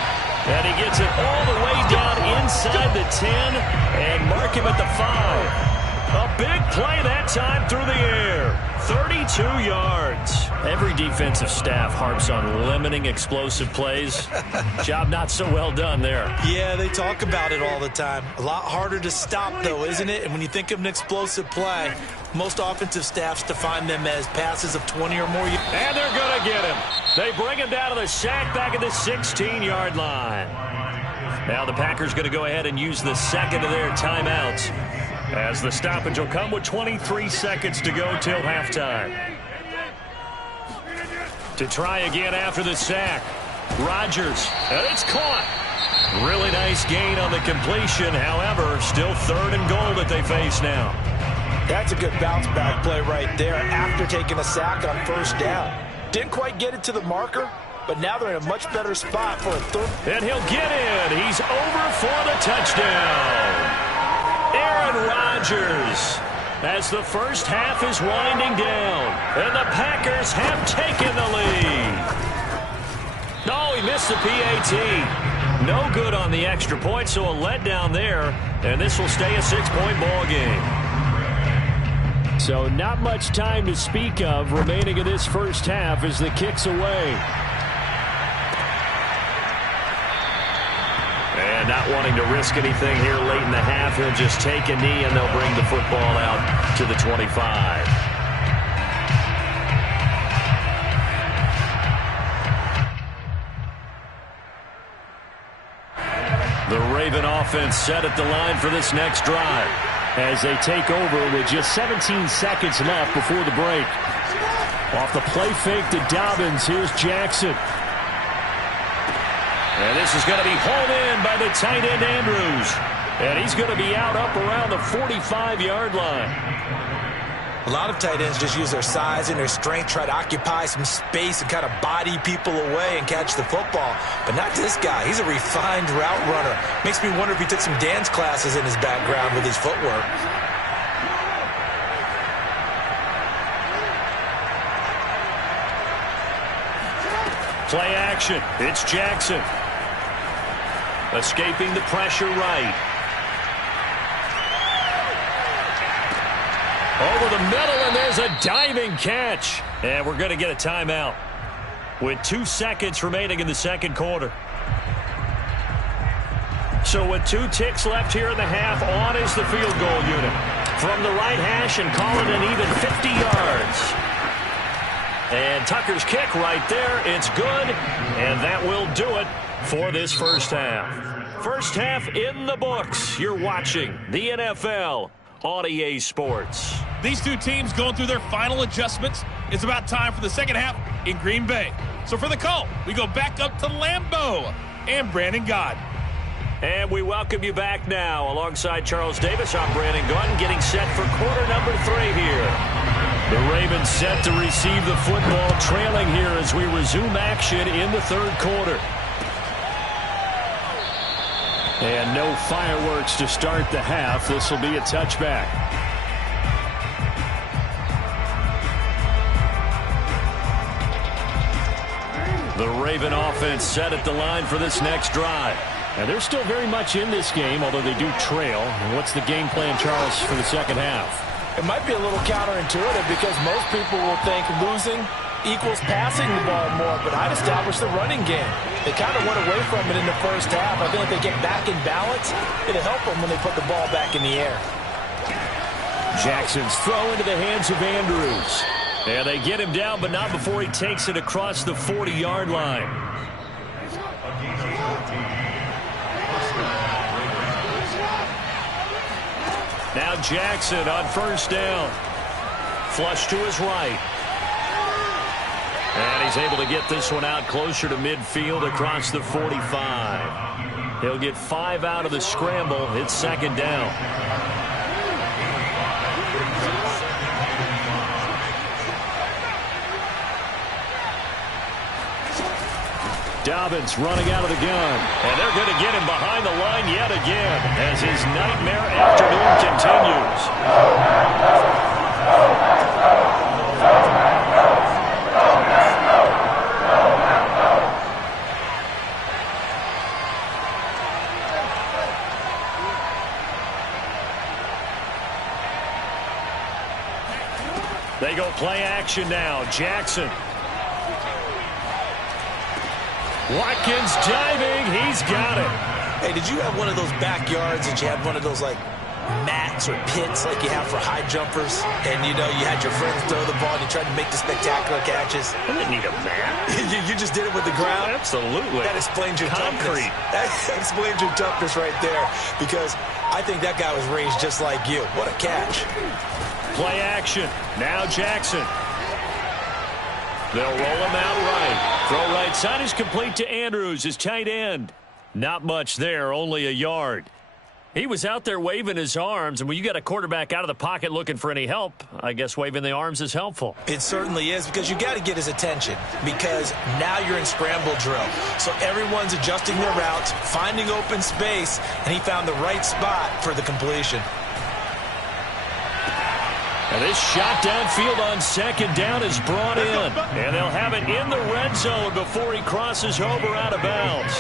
And he gets it all the way down inside the 10 and mark him at the 5. A big play that time through the air. 32 yards. Every defensive staff harps on limiting explosive plays. Job not so well done there. Yeah, they talk about it all the time. A lot harder to stop, though, isn't it? And when you think of an explosive play, most offensive staffs define them as passes of 20 or more. And they're going to get him. They bring him down to the sack back at the 16-yard line. Now the Packers going to go ahead and use the second of their timeouts, as the stoppage will come with 23 seconds to go till halftime. To try again after the sack, Rodgers, and it's caught. Really nice gain on the completion. However, still 3rd and goal that they face now. That's a good bounce back play right there after taking a sack on 1st down. Didn't quite get it to the marker, but now they're in a much better spot for a 3rd. And he'll get in. He's over for the touchdown. Aaron Rodgers, as the first half is winding down, and the Packers have taken the lead. No, he missed the PAT. No good on the extra point, so a letdown there, and this will stay a 6-point ball game. So not much time to speak of remaining in this first half as the kick's away. And not wanting to risk anything here late in the half, he'll just take a knee and they'll bring the football out to the 25. The Raven offense set at the line for this next drive as they take over with just 17 seconds left before the break. Off the play fake to Dobbins, here's Jackson. And this is going to be hauled in by the tight end Andrews. And he's going to be out up around the 45-yard line. A lot of tight ends just use their size and their strength, try to occupy some space and kind of body people away and catch the football. But not this guy. He's a refined route runner. Makes me wonder if he took some dance classes in his background with his footwork. Play action. It's Jackson. Escaping the pressure right. Over the middle, and there's a diving catch. And we're going to get a timeout with 2 seconds remaining in the second quarter. So with 2 ticks left here in the half, on is the field goal unit. From the right hash and call it an even 50 yards. And Tucker's kick right there. It's good, and that will do it for this first half. First half in the books. You're watching the NFL on EA Sports. These two teams going through their final adjustments. It's about time for the second half in Green Bay. So for the call, we go back up to Lambeau. and Brandon Gott. And we welcome you back now. Alongside Charles Davis, I'm Brandon Gott, getting set for quarter number 3 here. The Ravens set to receive the football, trailing here as we resume action in the third quarter. And no fireworks to start the half. This will be a touchback. The Raven offense set at the line for this next drive. And they're still very much in this game, although they do trail. And what's the game plan, Charles, for the second half? It might be a little counterintuitive because most people will think losing equals passing the ball more, but I'd establish the running game. They kind of went away from it in the first half. I think if they get back in balance, it'll help them when they put the ball back in the air. Jackson's throw into the hands of Andrews. And they get him down, but not before he takes it across the 40-yard line. Now Jackson on first down. Flush to his right. And he's able to get this one out closer to midfield across the 45. He'll get 5 out of the scramble. It's second down. Dobbins running out of the gun. And they're going to get him behind the line yet again as his nightmare afternoon continues. They go play action now. Jackson. Watkins diving. He's got it. Hey, did you have one of those backyards that you had one of those, like, mats or pits like you have for high jumpers? And, you know, you had your friends throw the ball and you tried to make the spectacular catches? I didn't need a mat. you just did it with the ground? Absolutely. That explains your Concrete. toughness. That explains your toughness right there, because I think that guy was raised just like you. What a catch. Play action. Now Jackson. They'll roll him out right. Throw right side is complete to Andrews, his tight end. Not much there, only a yard. He was out there waving his arms, and when you got a quarterback out of the pocket looking for any help, I guess waving the arms is helpful. It certainly is, because you got to get his attention, because now you're in scramble drill. So everyone's adjusting their routes, finding open space, and he found the right spot for the completion. And this shot downfield on second down is brought in. And they'll have it in the red zone before he crosses over out of bounds.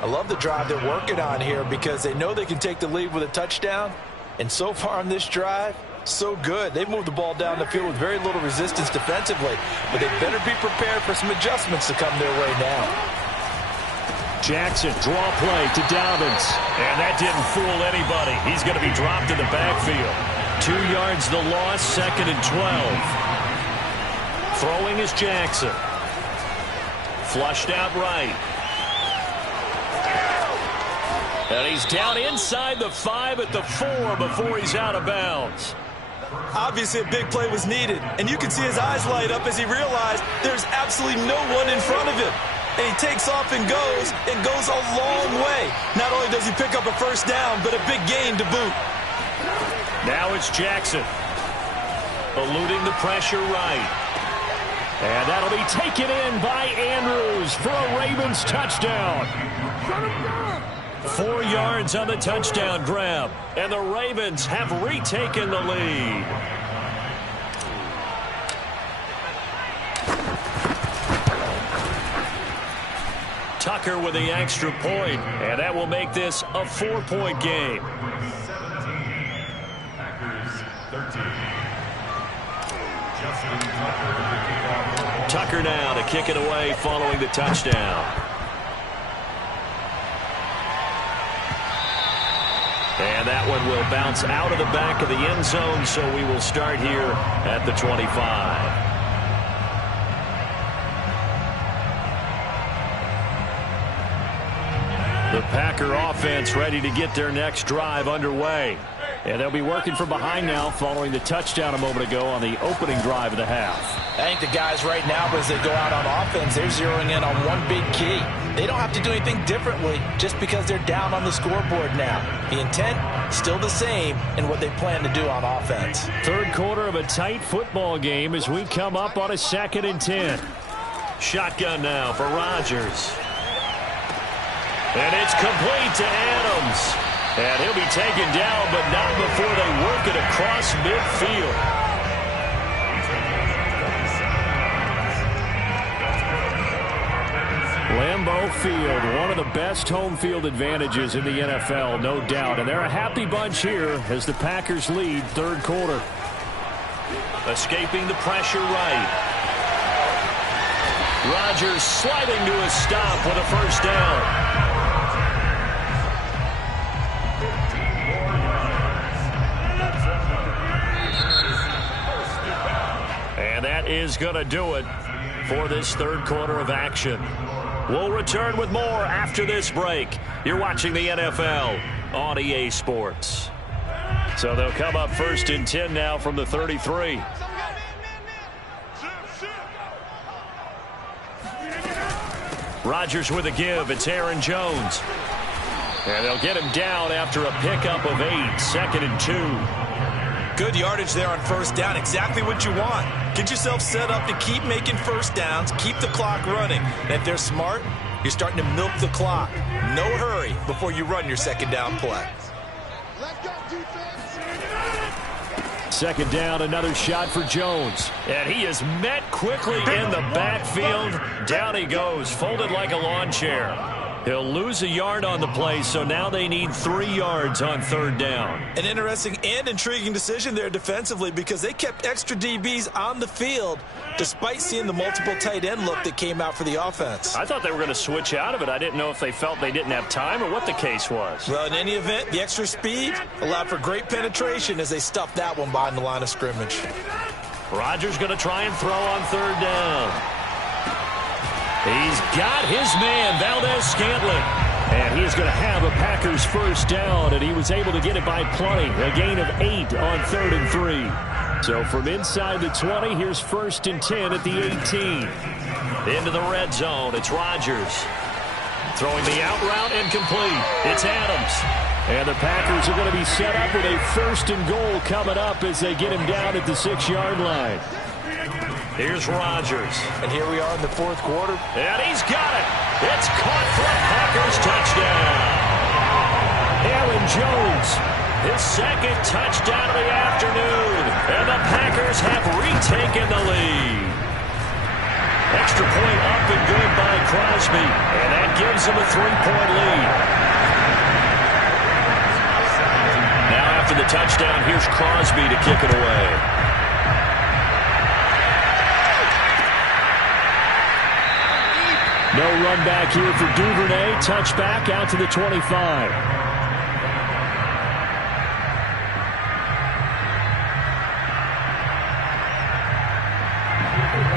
I love the drive they're working on here because they know they can take the lead with a touchdown. And so far on this drive, so good. They've moved the ball down the field with very little resistance defensively. But they better be prepared for some adjustments to come their way now. Jackson, draw play to Dobbins. And that didn't fool anybody. He's going to be dropped in the backfield. 2 yards the loss, second and 12. Throwing is Jackson. Flushed out right. And he's down inside the 5 at the 4 before he's out of bounds. Obviously a big play was needed, and you can see his eyes light up as he realized there's absolutely no one in front of him. And he takes off and goes a long way. Not only does he pick up a first down, but a big gain to boot. Now it's Jackson. Eluding the pressure right. And that'll be taken in by Andrews for a Ravens touchdown. 4 yards on the touchdown grab. And the Ravens have retaken the lead. Tucker with the extra point. And that will make this a 4-point game. 17. Packers 13. Tucker now to kick it away following the touchdown. And that one will bounce out of the back of the end zone, so we will start here at the 25. The Packer offense ready to get their next drive underway. And they'll be working from behind now following the touchdown a moment ago on the opening drive of the half. I think the guys right now, as they go out on offense, they're zeroing in on one big key. They don't have to do anything differently just because they're down on the scoreboard now. The intent, still the same in what they plan to do on offense. Third quarter of a tight football game as we come up on a 2nd and 10. Shotgun now for Rodgers. And it's complete to Adams. And he'll be taken down, but not before they work it across midfield. Lambeau Field, one of the best home field advantages in the NFL, no doubt. And they're a happy bunch here as the Packers lead third quarter. Escaping the pressure right. Rodgers sliding to a stop with a first down. And that is going to do it for this third quarter of action. We'll return with more after this break. You're watching the NFL on EA Sports. So they'll come up 1st and 10 now from the 33. Rodgers with a give. It's Aaron Jones. And they'll get him down after a pickup of 8. 2nd and 2. Good yardage there on first down. Exactly what you want. Get yourself set up to keep making first downs, keep the clock running. And if they're smart, you're starting to milk the clock. No hurry before you run your second down play. Second down, another shot for Jones. And he is met quickly in the backfield. Down he goes, folded like a lawn chair. He'll lose a yard on the play, so now they need 3 yards on third down. An interesting and intriguing decision there defensively because they kept extra DBs on the field despite seeing the multiple tight end look that came out for the offense. I thought they were going to switch out of it. I didn't know if they felt they didn't have time or what the case was. Well, in any event, the extra speed allowed for great penetration as they stuffed that one behind the line of scrimmage. Rodgers going to try and throw on third down. He's got his man, Valdez-Scantling. And he's going to have a Packers first down, and he was able to get it by plenty. A gain of 8 on 3rd and 3. So from inside the 20, here's 1st and 10 at the 18. Into the red zone, it's Rodgers. Throwing the out route and complete. It's Adams. And the Packers are going to be set up with a 1st and goal coming up as they get him down at the 6-yard line. Here's Rodgers. And here we are in the 4th quarter. And he's got it. It's caught for a Packers touchdown. Aaron Jones, his 2nd touchdown of the afternoon. And the Packers have retaken the lead. Extra point up and good by Crosby. And that gives them a 3-point lead. Now after the touchdown, here's Crosby to kick it away. No run back here for Duvernay. Touchback out to the 25.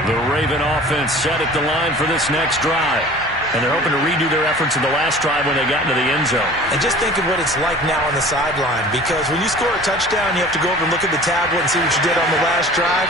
The Raven offense set at the line for this next drive. And they're hoping to redo their efforts in the last drive when they got into the end zone. And just think of what it's like now on the sideline. Because when you score a touchdown, you have to go over and look at the tablet and see what you did on the last drive.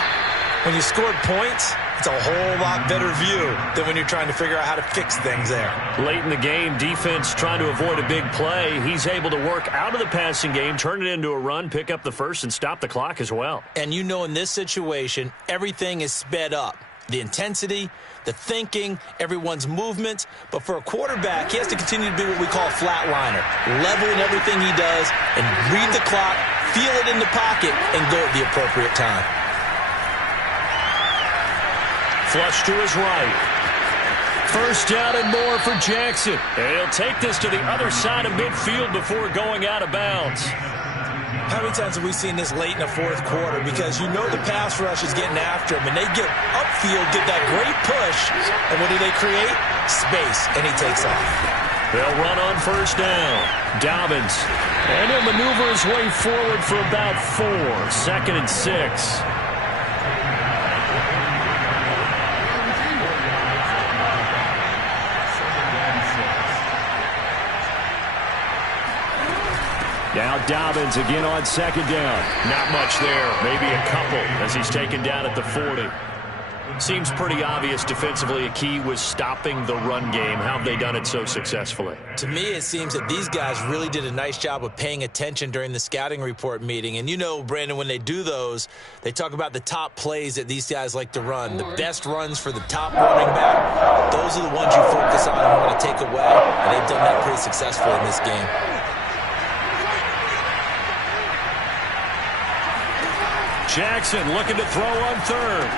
When you scored points, it's a whole lot better view than when you're trying to figure out how to fix things there. Late in the game, defense trying to avoid a big play. He's able to work out of the passing game, turn it into a run, pick up the first, and stop the clock as well. And you know in this situation, everything is sped up. The intensity, the thinking, everyone's movement. But for a quarterback, he has to continue to be what we call a flatliner. Level in everything he does and read the clock, feel it in the pocket, and go at the appropriate time. Flush to his right. First down and more for Jackson. And he'll take this to the other side of midfield before going out of bounds. How many times have we seen this late in the 4th quarter? Because you know the pass rush is getting after him, and they get upfield, get that great push, and what do they create? Space, and he takes off. They'll run on first down. Dobbins. And he'll maneuver his way forward for about 4. 2nd and 6. Now Dobbins again on second down. Not much there. Maybe a couple as he's taken down at the 40. Seems pretty obvious defensively a key was stopping the run game. How have they done it so successfully? To me, it seems that these guys really did a nice job of paying attention during the scouting report meeting. And you know, Brandon, when they do those, they talk about the top plays that these guys like to run, the best runs for the top running back. Those are the ones you focus on and want to take away, and they've done that pretty successfully in this game. Jackson looking to throw on third.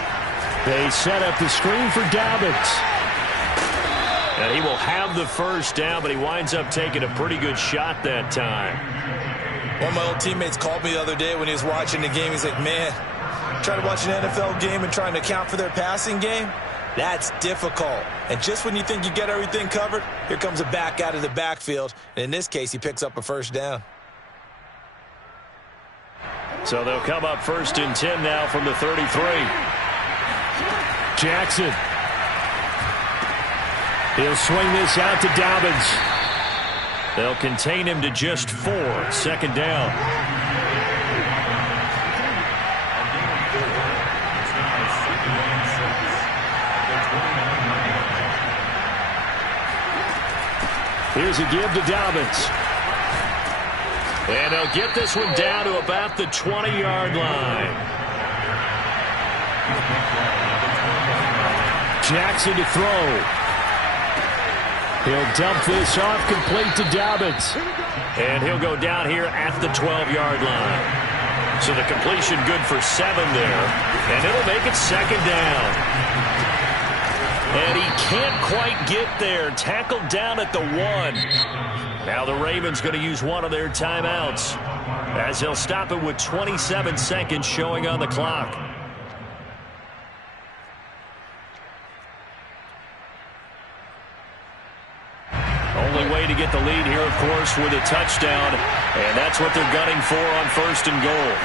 They set up the screen for Dobbins. And he will have the first down, but he winds up taking a pretty good shot that time. One of my old teammates called me the other day when he was watching the game. He's like, man, trying to watch an NFL game and trying to account for their passing game, that's difficult. And just when you think you get everything covered, here comes a back out of the backfield. And in this case, he picks up a first down. So they'll come up 1st and 10 now from the 33. Jackson. He'll swing this out to Dobbins. They'll contain him to just 4. 2nd down. Here's a give to Dobbins. And they'll get this one down to about the 20-yard line. Jackson to throw. He'll dump this off complete to Dobbins. And he'll go down here at the 12-yard line. So the completion good for 7 there. And it'll make it 2nd down. And he can't quite get there. Tackled down at the 1. Now the Ravens going to use one of their timeouts as they'll stop it with 27 seconds showing on the clock. Only way to get the lead here, of course, with a touchdown, and that's what they're gunning for on 1st and goal.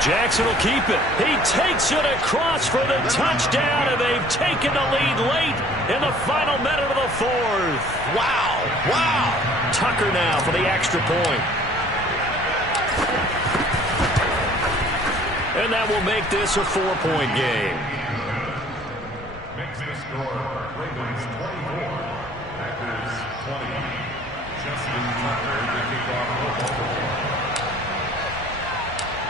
Jackson will keep it. He takes it across for the touchdown, and they've taken the lead late in the final minute of the 4th. Wow, wow. Tucker now for the extra point. And that will make this a 4-point game. Makes the score Ravens 24, Packers 20. Justin Tucker to kick off the ball.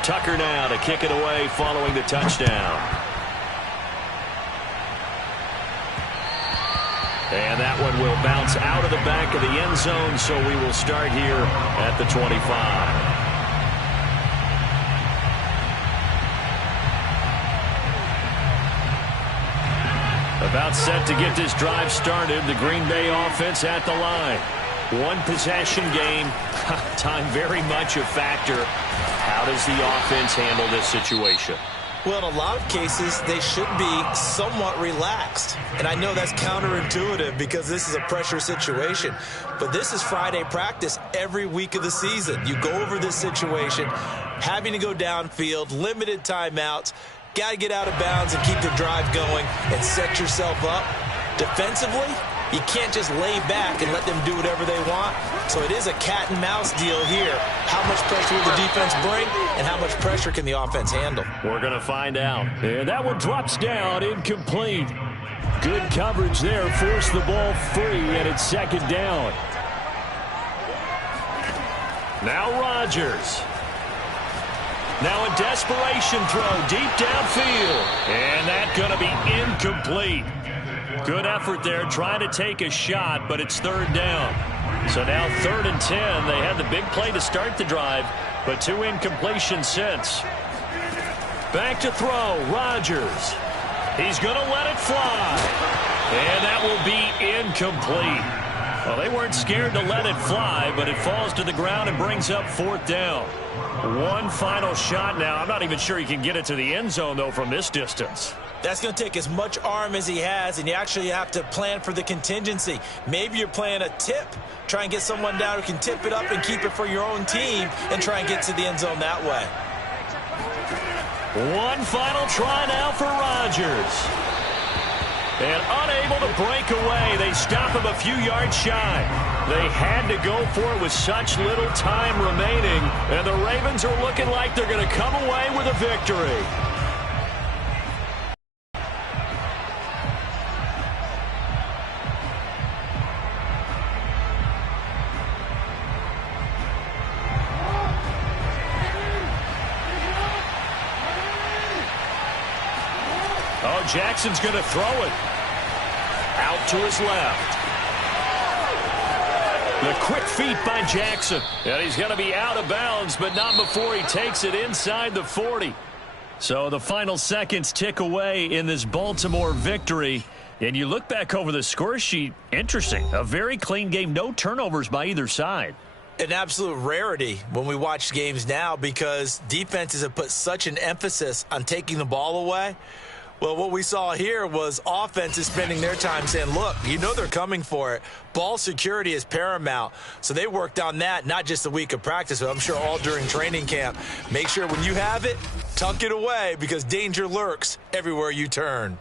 Tucker now to kick it away following the touchdown. And that one will bounce out of the back of the end zone, so we will start here at the 25. About set to get this drive started, the Green Bay offense at the line. One possession game, time very much a factor. How does the offense handle this situation? Well, in a lot of cases, they should be somewhat relaxed. And I know that's counterintuitive because this is a pressure situation. But this is Friday practice every week of the season. You go over this situation, having to go downfield, limited timeouts, got to get out of bounds and keep the drive going and set yourself up. Defensively, you can't just lay back and let them do whatever they want. So it is a cat and mouse deal here. How much pressure will the defense bring and how much pressure can the offense handle? We're going to find out. And that one drops down, incomplete. Good coverage there, forced the ball free, and it's 2nd down. Now Rodgers. Now a desperation throw deep downfield. And that's going to be incomplete. Good effort there, trying to take a shot, but it's 3rd down. So now 3rd and 10. They had the big play to start the drive, but 2 incompletions since. Back to throw, Rodgers. He's going to let it fly. And that will be incomplete. Well, they weren't scared to let it fly, but it falls to the ground and brings up 4th down. One final shot now. I'm not even sure he can get it to the end zone, though, from this distance. That's going to take as much arm as he has, and you actually have to plan for the contingency. Maybe you're playing a tip. Try and get someone down who can tip it up and keep it for your own team and try and get to the end zone that way. One final try now for Rodgers. And unable to break away. They stop him a few yards shy. They had to go for it with such little time remaining. And the Ravens are looking like they're going to come away with a victory. Oh, Jackson's going to throw it. Out to his left. The quick feet by Jackson. And he's going to be out of bounds, but not before he takes it inside the 40. So the final seconds tick away in this Baltimore victory. And you look back over the score sheet, interesting. A very clean game, no turnovers by either side. An absolute rarity when we watch games now because defenses have put such an emphasis on taking the ball away. Well, what we saw here was offenses spending their time saying, look, you know they're coming for it. Ball security is paramount. So they worked on that, not just a week of practice, but I'm sure all during training camp. Make sure when you have it, tuck it away because danger lurks everywhere you turn.